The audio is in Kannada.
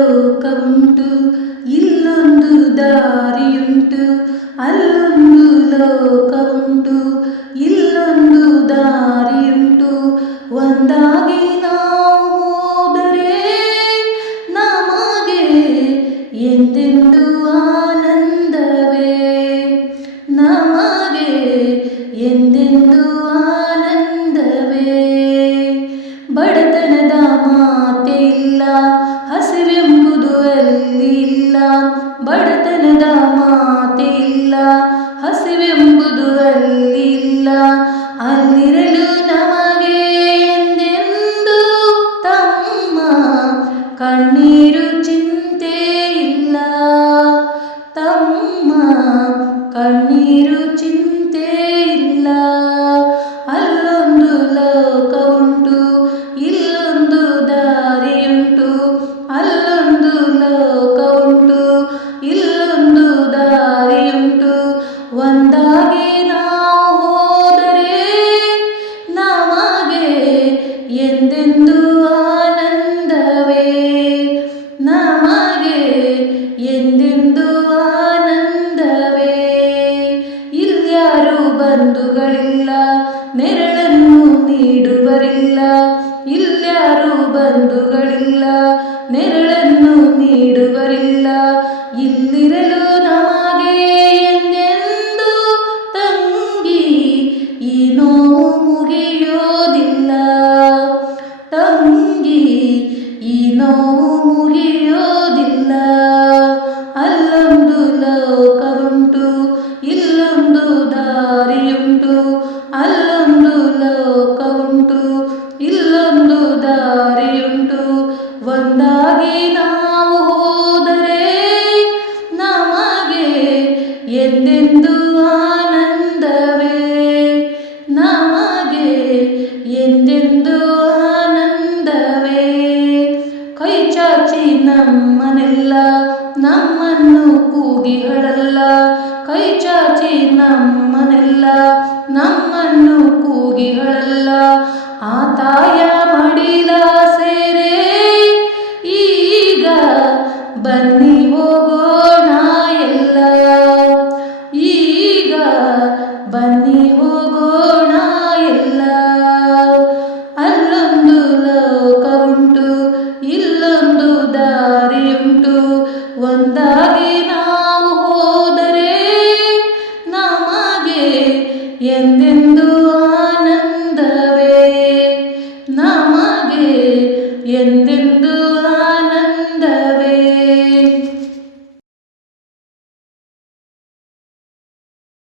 ಲೋಕವುಂಟು, ಇಲ್ಲೊಂದು ದಾರಿಯುಂಟು. ಅಲ್ಲೊಂದು ಲೋಕವುಂಟು, ಇಲ್ಲೊಂದು ದಾರಿಯುಂಟು. ಒಂದಾಗಿ ನಾವು ಹೋದರೆ ನಮಗೆ ಎಂದೆಂದು ಆನಂದವೇ, ನಮಗೆ ಎಂದೆಂದು ಆನಂದವೇ. ಬಡತನದ ಮಾತೆ ಇಲ್ಲ, ಹಸಿವೆಂಬುದು ಅಲ್ಲಿ ಇಲ್ಲ. ಬಡತನದ ಮಾತೆ ಇಲ್ಲ, ಹಸಿವೆಂಬುದು ಅಲ್ಲಿ ಇಲ್ಲ. ಅಲ್ಲಿರಲು ನಮಗೆ ಎಂದೆಂದು ತಮ್ಮ ಕಣ್ಣೀರು ಚಿಂತೆ ಇಲ್ಲ, ತಮ್ಮ ಕಣ್ಣೀರು ಚಿಂತೆ ಇಲ್ಲ. ಅಲ್ಲೊಂದು ಲೋಕವುಂಟು, ಇಲ್ಲೊಂದು ದಾರಿಯುಂಟು. ಅಲ್ಲೊಂದು ಲೋಕವುಂಟು, ಇಲ್ಲೊಂದು ದಾರಿಯುಂಟು. ಒಂದಾಗಿ ನಾವು ಹೋದರೆ ನಮಗೆ ಎಂದೆಂದು ಆನಂದವೇ, ನಮಗೆ ಎಂದೆಂದು ಆನಂದವೇ. ಇಲ್ಯಾರು ಬಂಧುಗಳಿಲ್ಲ, ನೆರಳನ್ನು ನೀಡುವರಿಲ್ಲ. ಇಲ್ಯಾರು ಬಂಧುಗಳಿಲ್ಲ, ನೆರಳನ್ನು ನೀಡುವರಿಲ್ಲ. ಇಲ್ಲಿರಲು ನಮಗೆ ಎಂದೆಂದು ತಂಗಿ ಈ ನೋವು ಮುಗಿಯೋದಿಲ್ಲ, ತಂಗಿ ಈ ನೋವು ಮುಗಿಯೋದಿಲ್ಲ. ಅಲ್ಲೊಂದು ಲೋಕವುಂಟು, ಇಲ್ಲೊಂದು ದಾರಿಯುಂಟು. ಅಲ್ಲೊಂದು ಲೋಕವುಂಟು, ಇಲ್ಲೊಂದು ದಾರಿಯುಂಟು. ಒಂದಾಗಿ ನಾವು ಹೋದರೆ ನಮಗೆ ಎಂದೆಂದು ಆನಂದವೇ, ನಮಗೆ ಎಂದೆಂದು ಆನಂದವೇ. ಕೈ ಚಾಚಿ ನಮ್ಮನೆಲ್ಲ, ನಮ್ಮನ್ನು ಕೂಗಿಗಳಲ್ಲ. ಕೈ ಚಾಚಿ ನಮ್ಮನೆಲ್ಲ, ನಮ್ಮನ್ನು ಕೂಗಿಗಳಲ್ಲ. ಆ ತಾಯ ಮಡಿಲ ಸೇರೆ ಈಗ ಬನ್ನಿ ಹೋಗೋಣ ಎಲ್ಲ, ಈಗ ಬನ್ನಿ ಹೋಗೋಣ ಎಲ್ಲ. ಅಲ್ಲೊಂದು ಲೋಕವುಂಟು, ಇಲ್ಲೊಂದು ದಾರಿಯುಂಟು. ಒಂದಾಗಿ ನಾವು ಹೋದರೆ ನಮಗೆ ಎಂದೆಂದು ಆನಂದವೇ, ನಮಗೆ ಎಂದೆಂದು